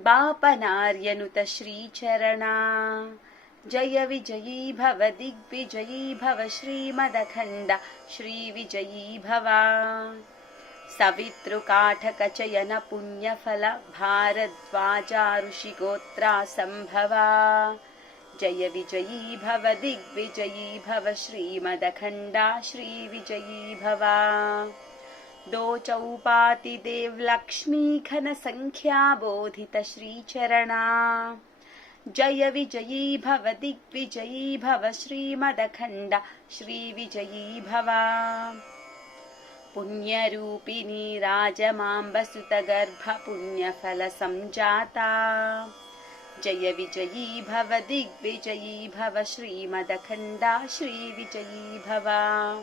बापनार्यनुत श्रीचरणा। जय विजयी भव दिग्विजयी भव श्रीमदखण्ड। श्रीविजयी भव। सवितृकाठकचयन पुण्यफल भारद्वाजा ऋषिगोत्रा सम्भवा जय विजयी भव दिग्विजयी भव श्रीमदखण्डा। श्रीविजयी भवा दो चौपातिदेवलक्ष्मी घनसङ्ख्या बोधित श्रीचरणा। जय विजयी भव दिग्विजयी भव श्रीमदखण्ड श्रीविजयी भवा। पुण्यरूपिणी राजमाम्बसुतगर्भ पुण्यफलसञ्जाता जय विजयी भव दिग्विजयी भव श्रीमदखण्डा श्रीविजयी भवा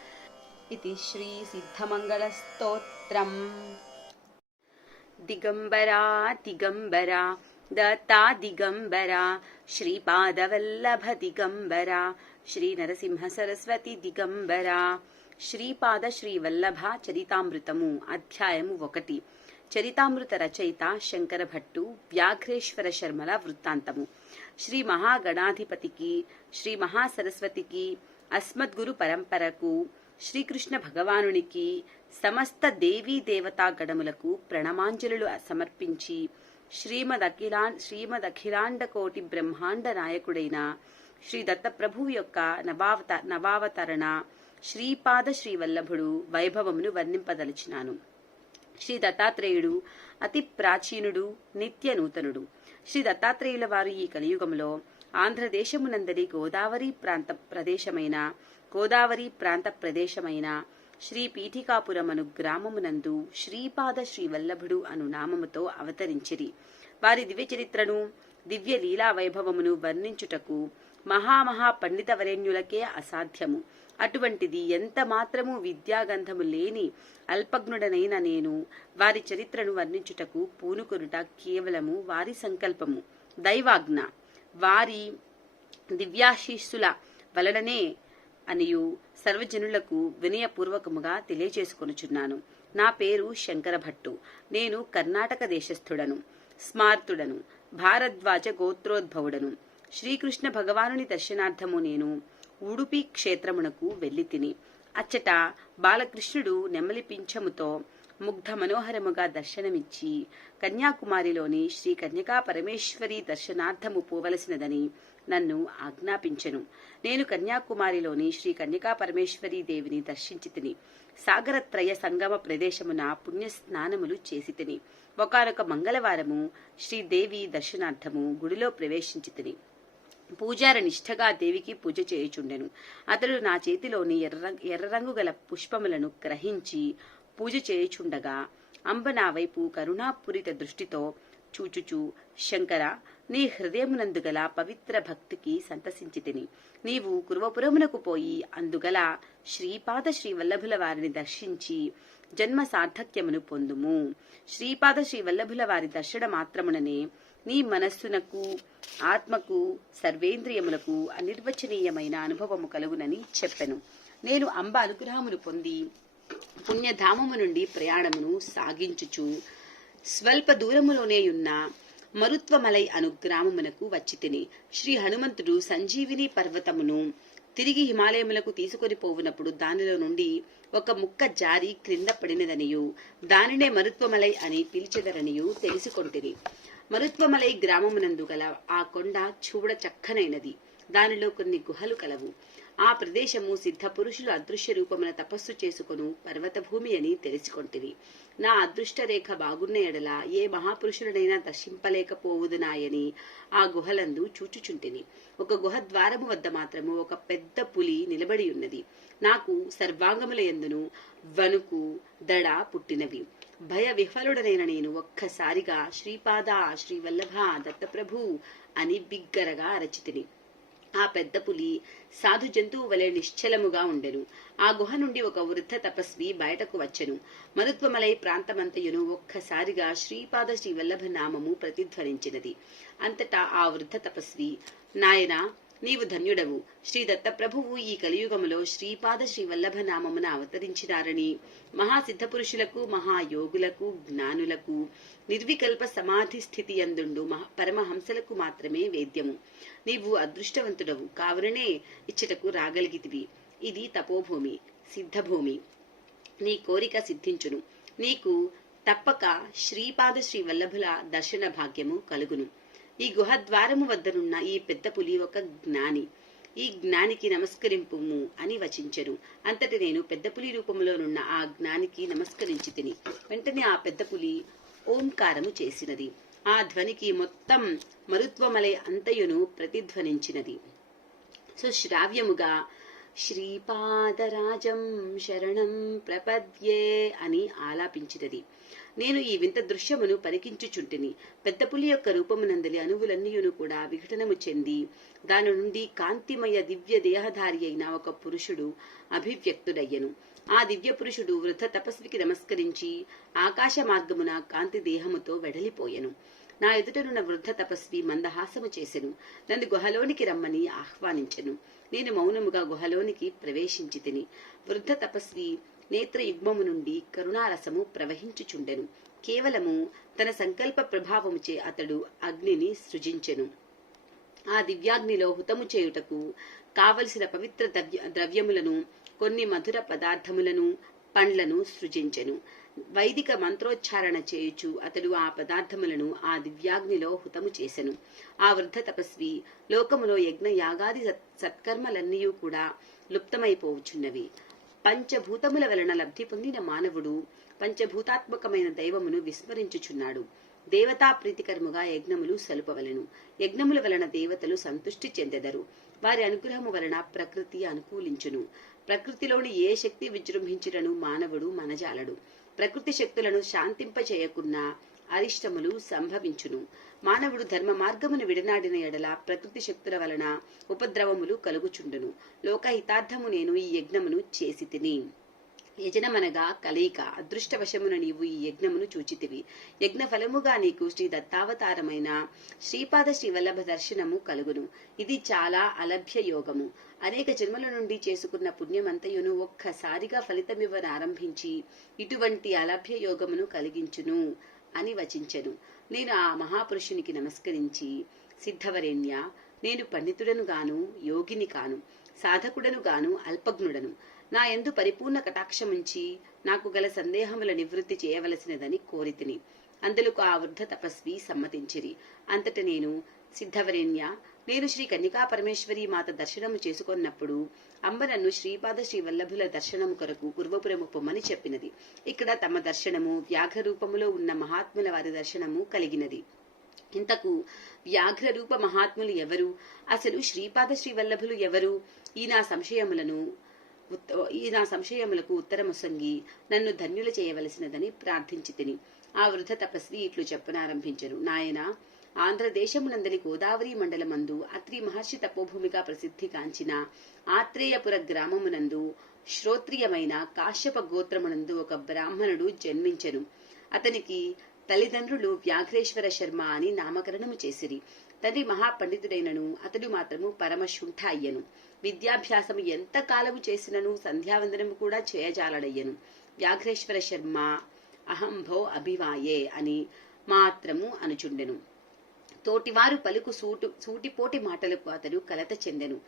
ఇది శ్రీ సిద్ధమంగళస్తోత్రం దిగంబరా దిగంబరా దత్తా దిగంబరా శ్రీపాదవల్లభ దిగంబరా శ్రీ నరసింహ సరస్వతి దిగంబరా శ్రీపాద శ్రీవల్లభ చరితామృతము అధ్యాయము ఒకటి। చరితామృత రచయిత శంకర భట్టు వ్యాఘ్రేశ్వర శర్మల వృత్తాంతము శ్రీ మహాగణాధిపతికి శ్రీ మహాసరస్వతికి అస్మద్గురు పరంపరకు శ్రీకృష్ణ భగవానునికి సమస్త దేవీ దేవతా గణములకు ప్రణమాంజలు సమర్పించి శ్రీమదఖిలా శ్రీమదఖిలాండ కోటి బ్రహ్మాండ నాయకుడైన శ్రీ దత్తప్రభువు యొక్క నవావత నవావతరణ శ్రీపాద శ్రీవల్లభుడు వైభవమును వర్ణింపదలిచినాను. శ్రీ దత్తాత్రేయుడు అతి ప్రాచీనుడు నిత్య నూతనుడు. శ్రీ దత్తాత్రేయుల వారు ఈ కలియుగంలో ఆంధ్రదేశమునందరి గోదావరి ప్రాంత ప్రదేశమైన గోదావరి ప్రాంత ప్రదేశమైన శ్రీ పీఠికాపురమను గ్రామమునందు శ్రీపాద శ్రీవల్లభుడు అను నామముతో అవతరించిరి. వారి దివ్య చరిత్రను దివ్య లీలా వైభవమును వర్ణించుటకు మహామహా పండిత వరేణ్యులకే అసాధ్యము. అటువంటిది ఎంత మాత్రము విద్యాగంధము లేని అల్పజ్ఞుడనైన నేను వారి చరిత్రను వర్ణించుటకు పూనుకొనుట కేవలము వారి సంకల్పము. దైవాజ్ఞ. వారి దివ్యాశీస్సుల వలననే అనియు సర్వజనులకు వినయపూర్వకముగా తెలియజేసుకొనుచున్నాను. నా పేరు శంకర భట్టు నేను కర్ణాటక దేశస్థుడను స్మార్తుడను భారద్వాజ గోత్రోద్భవుడను. శ్రీకృష్ణ భగవానుని దర్శనార్థము నేను ఉడుపి క్షేత్రమునకు వెళ్ళి తిని అచ్చట బాలకృష్ణుడు నెమలి పింఛముతో ముగ్ధ మనోహరముగా దర్శనమిచ్చి కన్యాకుమారిలోని శ్రీ కన్యకా పరమేశ్వరి దర్శనార్థము పోవలసినదని నన్ను ఆజ్ఞాపించెను. నేను కన్యాకుమారిలోని శ్రీ కన్యకా పరమేశ్వరి దేవిని దర్శించి తిని సాగరత్రయ సంగమ ప్రదేశమున పుణ్య స్నానములు చేసి తిని ఒకనొక మంగళవారము శ్రీదేవి దర్శనార్థము గుడిలో ప్రవేశించి తిని పూజార నిష్ఠగా దేవికి పూజ చేయుచుండెను. అతడు నా చేతిలోని ఎర్ర ఎర్ర రంగు గల పుష్పములను గ్రహించి పూజ చేయుచుండగా అంబ నా వైపు కరుణాపూరిత దృష్టితో చూచుచూ శంకర నీ హృదయమునందు గల పవిత్ర భక్తికి సంతసించితిని. నీవు కురువపురమునకు పోయి అందుగల శ్రీపాద శ్రీ వల్లభుల వారిని దర్శించి జన్మ సార్థక్యమును పొందుము. శ్రీపాద శ్రీ వల్లభుల వారి దర్శన మాత్రముననే నీ మనస్సునకు ఆత్మకు సర్వేంద్రియములకు అనిర్వచనీయమైన అనుభవము కలుగునని చెప్పెను. నేను అంబ అనుగ్రహమును పొంది పుణ్యధామము నుండి ప్రయాణమును సాగించుచు స్వల్ప దూరములోనే ఉన్న మరుత్వమలై అను గ్రామమునకు వచ్చి తిని శ్రీ హనుమంతుడు సంజీవిని పర్వతమును తిరిగి హిమాలయములకు తీసుకొని పోవునప్పుడు దానిలో నుండి ఒక ముక్క జారి క్రింద పడినదనియు దానినే మరుత్వమలై అని పిలిచెదరనియు తెలుసుకొంటిని. మరుత్వమలై గ్రామమునందు గల ఆ కొండ చూడ చక్కనైనది. దానిలో కొన్ని గుహలు కలవు. ఆ ప్రదేశము సిద్ధ పురుషులు అదృశ్య రూపమున తపస్సు చేసుకొను పర్వత భూమి అని తెలుసుకొంటివి. నా అదృష్ట రేఖ బాగున్న ఎడల ఏ మహాపురుషులనైనా దర్శింపలేకపోవుదునాయని ఆ గుహలందు చూచుచుంటిని. ఒక గుహ ద్వారము వద్ద మాత్రము ఒక పెద్ద పులి నిలబడి ఉన్నది. నాకు సర్వాంగముల ఎందును వణుకు దడ పుట్టినవి. భయ విఫలుడనైన నేను ఒక్కసారిగా శ్రీపాద శ్రీవల్లభ దత్తప్రభు అని బిగ్గరగా అరచితిని. ఆ పెద్ద పులి సాధు జంతువు వలె నిశ్చలముగా ఉండెను. ఆ గుహ నుండి ఒక వృద్ధ తపస్వి బయటకు వచ్చెను. మరుత్వమలై ప్రాంతమంతయును ఒక్కసారిగా శ్రీపాద శ్రీవల్లభ నామము ప్రతిధ్వనించినది. అంతటా ఆ వృద్ధ తపస్వి నాయనా నీవు ధన్యుడవు. శ్రీ దత్తప్రభువు ఈ కలియుగములో శ్రీపాద శ్రీవల్లభ నామమున అవతరించినారని. మహాసిద్ధపురుషులకు మహాయోగులకు జ్ఞానులకు నిర్వికల్ప సమాధి స్థితి అందుండు మహా- పరమహంసలకు మాత్రమే వేద్యము. నీవు అదృష్టవంతుడవు. కావుననే ఇచ్చటకు రాగలిగితివి. ఇది తపోభూమి సిద్ధభూమి. నీ కోరిక సిద్ధించును. నీకు తప్పక శ్రీపాద శ్రీ వల్లభుల దర్శన భాగ్యము కలుగును. ఈ గుహ ద్వారము వద్దనున్న ఈ పెద్ద పులి ఒక జ్ఞాని. ఈ జ్ఞానికి నమస్కరింపుము అని వచించెను. అంతటి నేను పెద్ద పులి రూపంలోనున్న ఆ జ్ఞానికి నమస్కరించి తిని వెంటనే ఆ పెద్ద పులి ఓంకారము చేసినది. ఆ ధ్వనికి మొత్తం మరుత్వమలై అంతయును ప్రతిధ్వనించినది. సుశ్రావ్యముగా శ్రీపాదరాజం శరణం ప్రపద్యే అని ఆలాపించినది. నేను ఈ వింత దృశ్యమును పరికించుచుంటిని పెద్ద పులి యొక్క రూపమునందలి అణువులన్నీయును కూడా విఘటనము చెంది దాని నుండి కాంతిమయ దివ్య దేహధారి అయిన ఒక పురుషుడు అభివ్యక్తుడయ్యను. ఆ దివ్య పురుషుడు వృద్ధ తపస్వికి నమస్కరించి ఆకాశ మార్గమున కాంతి దేహముతో వెడలిపోయెను. నా ఎదుటనున్న వృద్ధ తపస్వి మందహాసము చేసెను. నన్ను గుహలోనికి రమ్మని ఆహ్వానించెను. నేను మౌనముగా గుహలోనికి ప్రవేశించి తిని వృద్ధ తపస్వి నేత్రయుగ్మము నుండి కరుణారసము ప్రవహించుచుండెను. కేవలము తన సంకల్ప ప్రభావముచే అతడు అగ్నిని సృజించెను. ఆ దివ్యాగ్నిలో హుతము చేయుటకు కావలసిన పవిత్ర ద్రవ్య ద్రవ్యములను కొన్ని మధుర పదార్థములను పండ్లను సృజించెను. వైదిక మంత్రోచ్చారణ చేయుచు అతడు ఆ పదార్థములను ఆ దివ్యాగ్నిలో హుతము చేసెను. ఆ వృద్ధ తపస్వి లోకములో యజ్ఞ యాగాది సత్కర్మలన్నీ కూడా లుప్తమైపోవుచున్నవి. పంచభూతముల వలన లబ్ధి పొందిన మానవుడు పంచభూతాత్మకమైన దైవమును విస్మరించుచున్నాడు. దేవతా ప్రీతికరముగా యజ్ఞములు సలుపవలెను. యజ్ఞముల వలన దేవతలు సంతుష్టి చెందెదరు. వారి అనుగ్రహము వలన ప్రకృతి అనుకూలించును. ప్రకృతిలోని ఏ శక్తి విజృంభించినను మానవుడు మనజాలడు. ప్రకృతి శక్తులను శాంతింపచేయకున్నా అరిష్టములు సంభవించును. మానవుడు ధర్మ మార్గమును విడనాడిన ఎడల ప్రకృతి శక్తుల వలన ఉపద్రవములు కలుగుచుండును. లోకహితార్థము నేను ఈ యజ్ఞమును చేసి తిని. యజనమనగా కలయిక అదృష్టవశమున నీవు ఈ యజ్ఞమును చూచితివి. యజ్ఞ ఫలముగా నీకు శ్రీ దత్తావతారమైన శ్రీపాద శ్రీవల్లభ దర్శనము కలుగును. ఇది చాలా అలభ్య యోగము. అనేక జన్మల నుండి చేసుకున్న పుణ్యమంతయును ఒక్కసారిగా ఫలితమివ్వనారంభించి ఇటువంటి అలభ్య యోగమును కలిగించును అని వచించెను. నేను ఆ మహాపురుషునికి నమస్కరించి సిద్ధవరేణ్య నేను పండితుడను గాను యోగిని కాను సాధకుడను గాను అల్పజ్ఞుడను. నా ఎందు పరిపూర్ణ కటాక్షముంచి నాకు గల సందేహముల నివృత్తి చేయవలసినదని కోరితిని. అందులకు ఆ వృద్ధ తపస్వి సమ్మతించిరి. అంతట నేను సిద్ధవరేణ్య నేను శ్రీ కన్యకా పరమేశ్వరి మాత దర్శనము చేసుకున్నప్పుడు అంబ నన్ను శ్రీపాద శ్రీ వల్లభుల దర్శనము కొరకు పూర్వపురము పొమ్మని చెప్పినది. ఇక్కడ తమ దర్శనము వ్యాఘ్ర రూపములో ఉన్న మహాత్ముల వారి దర్శనము కలిగినది. ఇంతకు వ్యాఘ్ర రూప మహాత్ములు ఎవరు? అసలు శ్రీపాద శ్రీ వల్లభులు ఎవరు? ఈ నా సంశయములను ఈ నా సంశయములకు ఉత్తరముసంగి నన్ను ధన్యులు చేయవలసినదని ప్రార్థించి తిని ఆ వృద్ధ తపస్వి ఇట్లు చెప్పనారంభించరు నాయన ఆంధ్రదేశమునందలి గోదావరి మండలమందు అత్రి మహర్షి తపోభూమిగా ప్రసిద్ధి కాంచిన ఆత్రేయపుర గ్రామమునందు శ్రోత్రియమైన కాశ్యప గోత్రమునందు ఒక బ్రాహ్మణుడు జన్మించెను. అతనికి తల్లిదండ్రులు వ్యాఘ్రేశ్వర శర్మ అని నామకరణము చేసిరి. తండ్రి మహాపండితుడైనను అతడు మాత్రము పరమశుంఠ అయ్యను. విద్యాభ్యాసము ఎంత కాలము చేసినను సంధ్యావందనము కూడా చేయజాలడయ్యను వ్యాఘ్రేశ్వర శర్మ అహంభో అభివాయే అని మాత్రము అనుచుండెను. తోటివారు పలుకు సూటు సూటిపోటి మాటలకు అతను కలత చెందెను.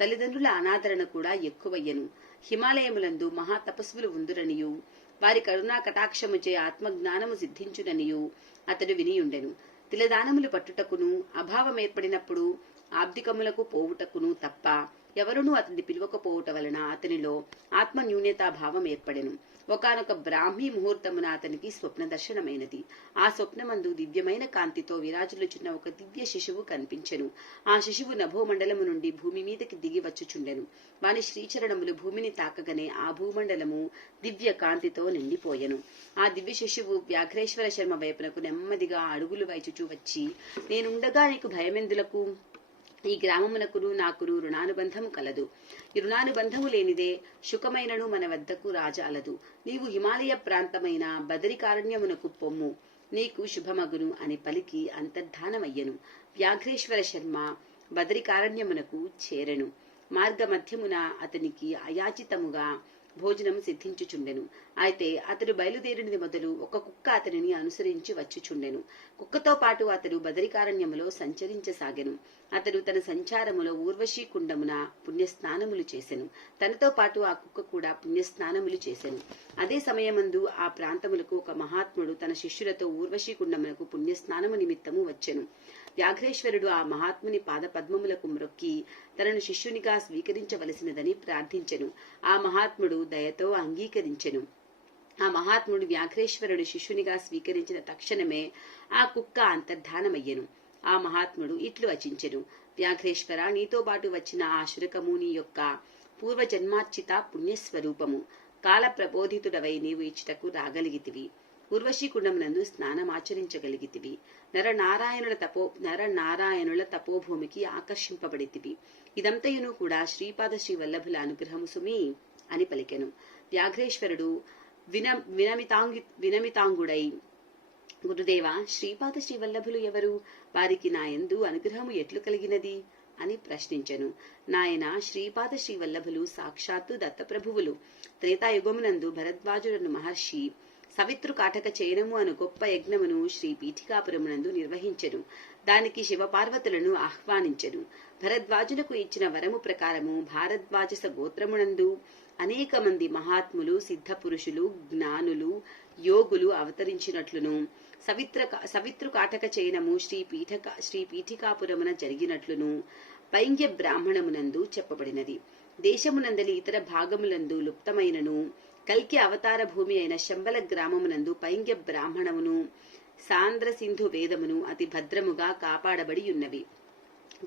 తల్లిదండ్రుల అనాదరణ కూడా ఎక్కువయ్యను. హిమాలయములందు మహా తపస్సులు ఉందురనియు. వారి కరుణా కటాక్షముచే ఆత్మజ్ఞానము సిద్ధించుననియు అతడు వినియుండెను. తిలదానములు పట్టుటకును అభావం ఏర్పడినప్పుడు ఆబ్దికములకు పోవుటకును తప్ప ఎవరునూ అతన్ని పిలువకపోవటం వలన అతనిలో ఆత్మ న్యూనతాభావం ఏర్పడెను. ఒకనొక బ్రాహ్మీ ముహూర్తమున అతనికి స్వప్న దర్శనమైనది. ఆ స్వప్నమందు దివ్యమైన కాంతితో విరాజులుచున్న ఒక దివ్య శిశువు కనిపించెను. ఆ శిశువు నభోమండలము నుండి భూమి మీదకి దిగి వచ్చుచుండెను. వాని శ్రీచరణములు భూమిని తాకగనే ఆ భూమండలము దివ్య కాంతితో నిండిపోయెను. ఆ దివ్య శిశువు వ్యాఘ్రేశ్వర శర్మ వైపునకు నెమ్మదిగా అడుగులు వైచుచూ వచ్చి నేనుండగా నీకు భయమెందులకు? ఈ గ్రామమునకును నాకును రుణానుబంధము కలదు. ఈ రుణానుబంధము లేనిదే శుకమైనను మన వద్దకు రాజాలదు. నీవు హిమాలయ ప్రాంతమైన బదరికారణ్యమునకు పొమ్ము. నీకు శుభమగును అని పలికి అంతర్ధానమయ్యను. వ్యాఘ్రేశ్వర శర్మ బదరికారణ్యమునకు చేరెను. మార్గమధ్యమున అతనికి అయాచితముగా భోజనం సిద్ధించుచుండెను. అయితే అతడు బయలుదేరినది మొదలు ఒక కుక్క అతనిని అనుసరించి వచ్చుచుండెను. కుక్కతో పాటు అతడు బదరికారణ్యములో సంచరించసాగెను. అతడు తన సంచారములో ఊర్వశీ కుండమున పుణ్యస్నానములు చేసెను. తనతో పాటు ఆ కుక్క కూడా పుణ్యస్నానములు చేసెను. అదే సమయమందు ఆ ప్రాంతములకు ఒక మహాత్ముడు తన శిష్యులతో ఊర్వశీ కుండమునకు పుణ్యస్నానము నిమిత్తము వచ్చెను. వ్యాఘ్రేశ్వరుడు ఆ మహాత్ముని పాద పద్మములకు మ్రొక్కి తనను శిష్యునిగా స్వీకరించవలసినదని ప్రార్థించెను. ఆ మహాత్ముడు దయతో అంగీకరించెను. ఆ మహాత్ముడు వ్యాఘ్రేశ్వరుడు శిష్యునిగా స్వీకరించిన తక్షణమే ఆ కుక్క అంతర్ధానమయ్యెను. ఆ మహాత్ముడు ఇట్లు వచించెను. వ్యాఘ్రేశ్వర నీతో పాటు వచ్చిన ఆ శురకముని యొక్క పూర్వజన్మార్చిత పుణ్యస్వరూపము. కాల ప్రబోధితుడవై నీవు ఇచ్చుటకు రాగలిగితివి. ఉర్వశీకుండమునందు స్నానమాచరించగలిగితివి నరనారాయణుల తపో నరనారాయణుల తపోభూమికి ఆకర్షింపబడితివి. ఇదంతయును కూడా శ్రీపాద శ్రీ వల్లభుల అనుగ్రహము సుమి అని పలికెను. వ్యాఘ్రేశ్వరుడు విన వినమితాంగి వినమితాంగుడై గురుదేవ శ్రీపాద శ్రీవల్లభులు ఎవరు? వారికి నా యందు అనుగ్రహము ఎట్లు కలిగినది? అని ప్రశ్నించెను. నాయన శ్రీపాద శ్రీవల్లభులు సాక్షాత్తు దత్తప్రభువులు. త్రేతాయుగమునందు భరద్వాజులను మహర్షి సవిత్రు కాటక చేయనము అను గొప్ప యజ్ఞమును శ్రీ పీఠికాపురమునందు నిర్వహించెను. దానికి శివపార్వతులను ఆహ్వానించెను. భరద్వాజులకు ఇచ్చిన వరము ప్రకారము భారద్వాజస గోత్రమునందు అనేక మంది మహాత్ములు సిద్ధ పురుషులు జ్ఞానులు యోగులు అవతరించినట్లును. సవిత్ర సవిత్రు కాటక చయనము శ్రీ పీఠక శ్రీ పీఠికాపురమున జరిగినట్లును పైంగ్య బ్రాహ్మణమునందు చెప్పబడినది. దేశమునందలి ఇతర భాగములందు లుప్తమైనను. కల్కి అవతార భూమి అయిన శంబల గ్రామమునందు పైంగ్య బ్రాహ్మణమును సాంద్ర సింధు వేదమును అతి భద్రముగా కాపాడబడి ఉన్నవి.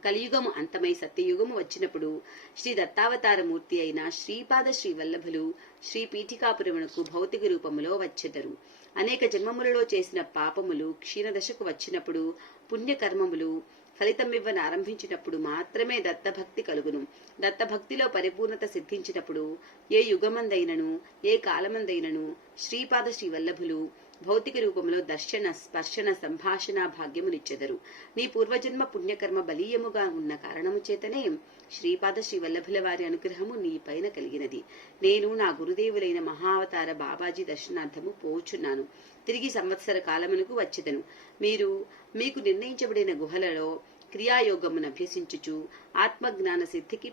కలియుగము అంతమై సత్యయుగము వచ్చినప్పుడు శ్రీ దత్తావతారమూర్తి అయిన శ్రీపాద శ్రీ వల్లభులు శ్రీ పీఠికాపురమునకు భౌతిక రూపములో వచ్చెదరు. అనేక జన్మములలో చేసిన పాపములు క్షీణదశకు వచ్చినప్పుడు పుణ్యకర్మములు ఫలితమివ్వను ఆరంభించినప్పుడు మాత్రమే దత్తభక్తి కలుగును. దత్తభక్తిలో పరిపూర్ణత సిద్ధించినప్పుడు ఏ యుగమందైనను ఏ కాలమందైనను శ్రీపాద శ్రీ వల్లభులు భౌతిక రూపంలో దర్శన స్పర్శన సంభాషణ భాగ్యమునిచ్చెదరు. నీ పూర్వజన్మ పుణ్యకర్మ బలీయముగా ఉన్న కారణము చేతనే శ్రీపాద శ్రీ వల్లభుల వారి అనుగ్రహము నీ పైన కలిగినది. నేను నా గురుదేవులైన మహావతార బాబాజీ దర్శనార్థము పోచున్నాను. తిరిగి సంవత్సర కాలమునకు వచ్చేదను. మీరు మీకు నిర్ణయించబడిన గుహలలో క్రియాయోగమును అభ్యసించుచు ఆత్మజ్ఞాన సిద్ధికి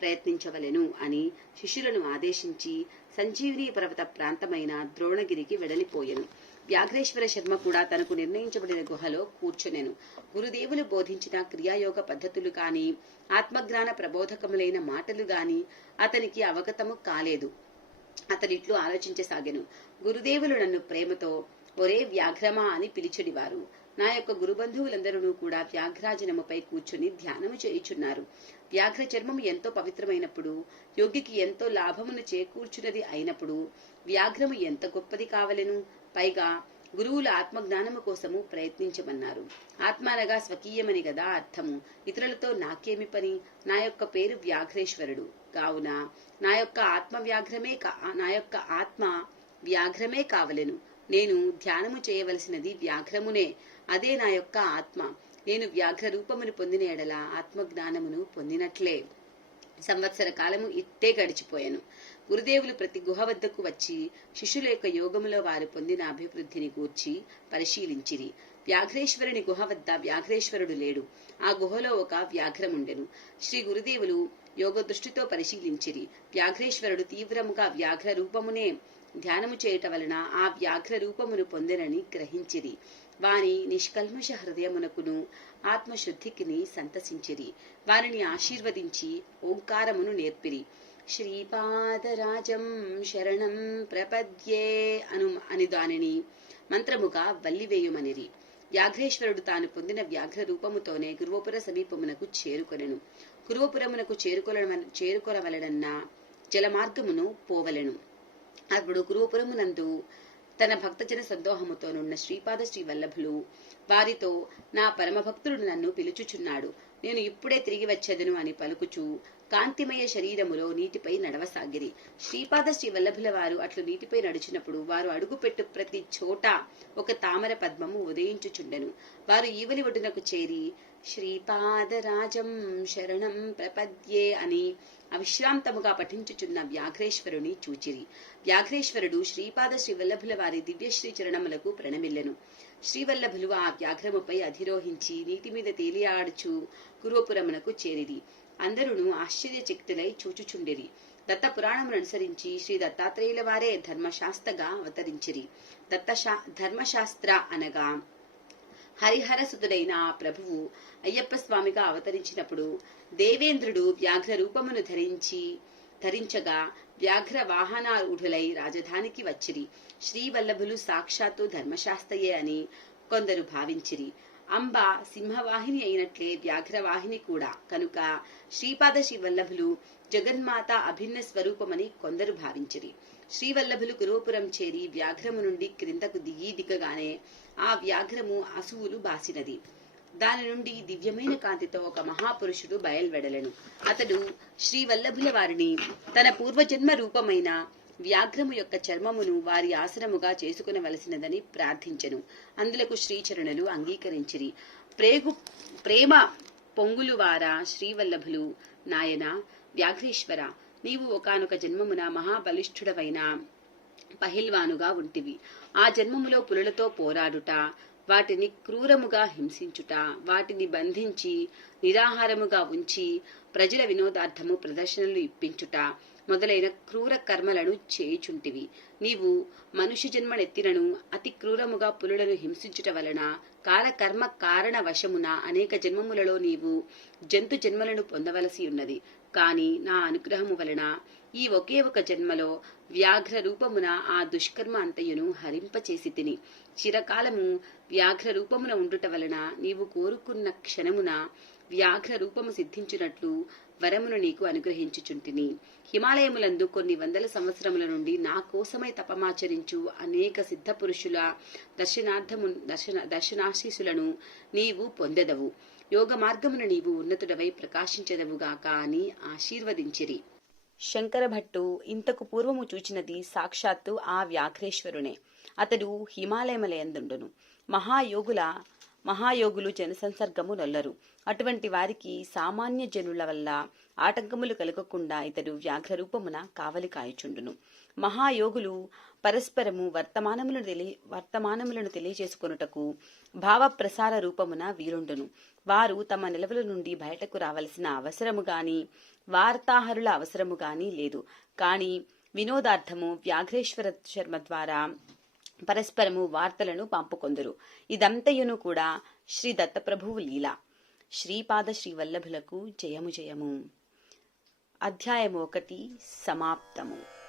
ప్రయత్నించవలెను అని శిష్యులను ఆదేశించి సంజీవిని పర్వత ప్రాంతమైన ద్రోణగిరికి వెడలిపోయెను. వ్యాఘ్రేశ్వర శర్మ కూడా తనకు నిర్ణయించబడిన గుహలో కూర్చునేను. గురుదేవులు బోధించిన క్రియాయోగ పద్ధతులు కానీ ఆత్మజ్ఞాన ప్రబోధకములైన మాటలు గాని అతనికి అవగతము కాలేదు. అతడిట్లు ఆలోచించసాగాను. గురుదేవులు నన్ను ప్రేమతో ఒరే వ్యాఘ్రమా అని పిలిచెడివారు. నా యొక్క గురుబంధువులందరూ కూడా వ్యాఘ్రాజనముపై కూర్చుని ధ్యానము చేయుచున్నారు. వ్యాఘ్ర చర్మము ఎంతో పవిత్రమైనప్పుడు యోగికి ఎంతో లాభమును చేకూర్చున్నది అయినప్పుడు వ్యాఘ్రము ఎంత గొప్పది కావలెను? పైగా గురువుల ఆత్మజ్ఞానము కోసము ప్రయత్నించమన్నారు. ఆత్మనగా స్వకీయమని గదా అర్థము. ఇతరులతో నాకేమి పని? నా యొక్క పేరు వ్యాఘ్రేశ్వరుడు. కావున నా యొక్క ఆత్మ వ్యాఘ్రమే కా నా యొక్క ఆత్మ వ్యాఘ్రమే కావలెను. నేను ధ్యానము చేయవలసినది వ్యాఘ్రమునే. అదే నా యొక్క ఆత్మ. నేను వ్యాఘ్ర రూపమును పొందిన ఎడల ఆత్మజ్ఞానమును పొందినట్లే. సంవత్సర కాలము ఇట్టే గడిచిపోయాను. గురుదేవులు ప్రతి గుహ వద్దకు వచ్చి శిష్యుల యొక్క యోగములో వారు పొందిన అభివృద్ధిని గూర్చి పరిశీలించిరి. వ్యాఘ్రేశ్వరుని గుహ వద్ద వ్యాఘ్రేశ్వరుడు లేడు. ఆ గుహలో ఒక వ్యాఘ్రముండెను. శ్రీ గురుదేవులు యోగ దృష్టితో పరిశీలించిరి. వ్యాఘ్రేశ్వరుడు తీవ్రముగా వ్యాఘ్ర రూపమునే ధ్యానము చేయుట వలన ఆ వ్యాఘ్ర రూపమును పొందినని గ్రహించిరి. వాని నిష్కల్మష హృదయమునకును ఆత్మశుద్ధికిని సంతసించిరి. వారిని ఆశీర్వదించి ఓంకారమును నేర్పిరి. శ్రీపాదరాజం శరణం ప్రపద్యే అను అని దానిని మంత్రముగా వల్లివేయుమనిరి. వ్యాఘ్రేశ్వరుడు తాను పొందిన వ్యాఘ్ర రూపముతోనే గురువపుర సమీపమునకు చేరుకొనెను. గురువపురమునకు చేరుకొన చేరుకొనవలనన్న జలమార్గమును పోవలెను. అప్పుడు గురువపురమునందు తన భక్తజన సందోహముతోనున్న శ్రీపాద శ్రీ వల్లభులు వారితో నా పరమభక్తుడు నన్ను పిలుచుచున్నాడు. నేను ఇప్పుడే తిరిగి వచ్చేదను అని పలుకుచూ కాంతిమయ శరీరములో నీటిపై నడవసాగిరి. శ్రీపాద శ్రీ వల్లభుల వారు అట్లు నీటిపై నడిచినప్పుడు వారు అడుగుపెట్టు ప్రతి చోట ఒక తామర పద్మము ఉదయించుచుండెను. వారు ఈవలి ఒడ్డునకు చేరి శ్రీపాదరాజం శరణం ప్రపద్యే అని అవిశ్రాంతముగా పఠించుచున్న వ్యాఘ్రేశ్వరుని చూచిరి. వ్యాఘ్రేశ్వరుడు శ్రీపాద శ్రీ వల్లభుల వారి దివ్యశ్రీ చరణములకు ప్రణమిల్లెను. శ్రీవల్లభులు ఆ వ్యాఘ్రముపై అధిరోహించి నీటి మీద తేలియాడుచు గురువపురమునకు చేరిది అందరును ఆశ్చర్యచక్తులై చూచుచుండిరి. దత్త పురాణమును అనుసరించి శ్రీ దత్తాత్రేయుల వారే ధర్మశాస్త్రగా అవతరించిరి. దత్తశా ధర్మశాస్త్ర అనగా హరిహరసుతుడైన ఆ ప్రభువు అయ్యప్ప స్వామిగా అవతరించినప్పుడు దేవేంద్రుడు వ్యాఘ్ర రూపమును ధరించి ధరించగా వ్యాఘ్ర వాహనారూఢులై రాజధానికి వచ్చిరి. శ్రీవల్లభులు సాక్షాత్తు ధర్మశాస్త్రయే అని కొందరు భావించిరి. అంబ సింహవాహిని అయినట్లే వ్యాఘ్రవాహిని కూడా. కనుక శ్రీపాద శ్రీవల్లభులు జగన్మాత అభిన్న స్వరూపమని కొందరు భావించిరి. శ్రీవల్లభులు గురువపురం చేరి వ్యాఘ్రము నుండి క్రిందకు దిగి దిగగానే ఆ వ్యాఘ్రము అసువులు బాసినది. దాని నుండి దివ్యమైన కాంతితో ఒక మహాపురుషుడు బయల్వెడలను. అతడు శ్రీవల్లభుల వారిని తన పూర్వజన్మ రూపమైన వ్యాఘ్రము యొక్క చర్మమును వారి ఆసనముగా చేసుకునవలసినదని ప్రార్థించెను. అందులకు శ్రీచరణులు అంగీకరించిరి. ప్రేగు ప్రేమ పొంగులు వారా శ్రీవల్లభులు? నాయన వ్యాఘ్రేశ్వర నీవు ఒకానొక జన్మమున మహాబలిష్ఠుడవైన పహిల్వానుగా ఉంటివి. ఆ జన్మములో పులులతో పోరాడుట వాటిని క్రూరముగా హింసించుట వాటిని బంధించి నిరాహారముగా ఉంచి ప్రజల వినోదార్థము ప్రదర్శనలు ఇప్పించుట మొదలైన క్రూర కర్మలను చేయుచుంటివి. నీవు మనుష్య జన్మనెత్తినను అతి క్రూరముగా పులులను హింసించుట వలన కాలకర్మ కారణ వశమున అనేక జన్మములలో నీవు జంతు జన్మలను పొందవలసి ఉన్నది. కాని నా అనుగ్రహము వలన ఈ ఒకే ఒక జన్మలో వ్యాఘ్ర రూపమున ఆ దుష్కర్మ అంతయును హరింపచేసి తిని. చిరకాలము వ్యాఘ్ర రూపమున ఉండుట వలన నీవు కోరుకున్న క్షణమున వ్యాఘ్ర రూపము సిద్ధించినట్లు వరమును నీకు అనుగ్రహించుచుంటిని. హిమాలయములందు కొన్ని వందల సంవత్సరముల నుండి నా కోసమై తపమాచరించు అనేక సిద్ధ పురుషుల దర్శనార్థము దర్శన దర్శనాశీసులను నీవు పొందెదవు. యోగ మార్గమున నీవు ఉన్నతుడవై ప్రకాశించదవుగాక అని ఆశీర్వదించిరి. శంకరభట్టు ఇంతకు పూర్వము చూచినది సాక్షాత్తు ఆ వ్యాఘ్రేశ్వరునే. అతడు హిమాలయమలయందుండును. మహాయోగుల మహాయోగులు జనసంసర్గము నొల్లరు. అటువంటి వారికి సామాన్య జనుల వల్ల ఆటంకములు కలగకుండా ఇతడు వ్యాఘ్ర రూపమున కావలి కాయుచుండును. మహాయోగులు పరస్పరము వర్తమానములను తెలి వర్తమానములను తెలియజేసుకొనుటకు భావప్రసార రూపమున వీరుండును వారు తమ నిలవల నుండి బయటకు రావలసిన అవసరము గాని వార్తాహరుల అవసరము గాని లేదు. కాని వినోదార్థము వ్యాఘ్రేశ్వర శర్మ ద్వారా పరస్పరము వార్తలను పంపుకొందురు. ఇదంతయును కూడా శ్రీ దత్తప్రభువు లీల. శ్రీపాద శ్రీవల్లభులకు జయము జయము. అధ్యాయము ఒకటి సమాప్తము.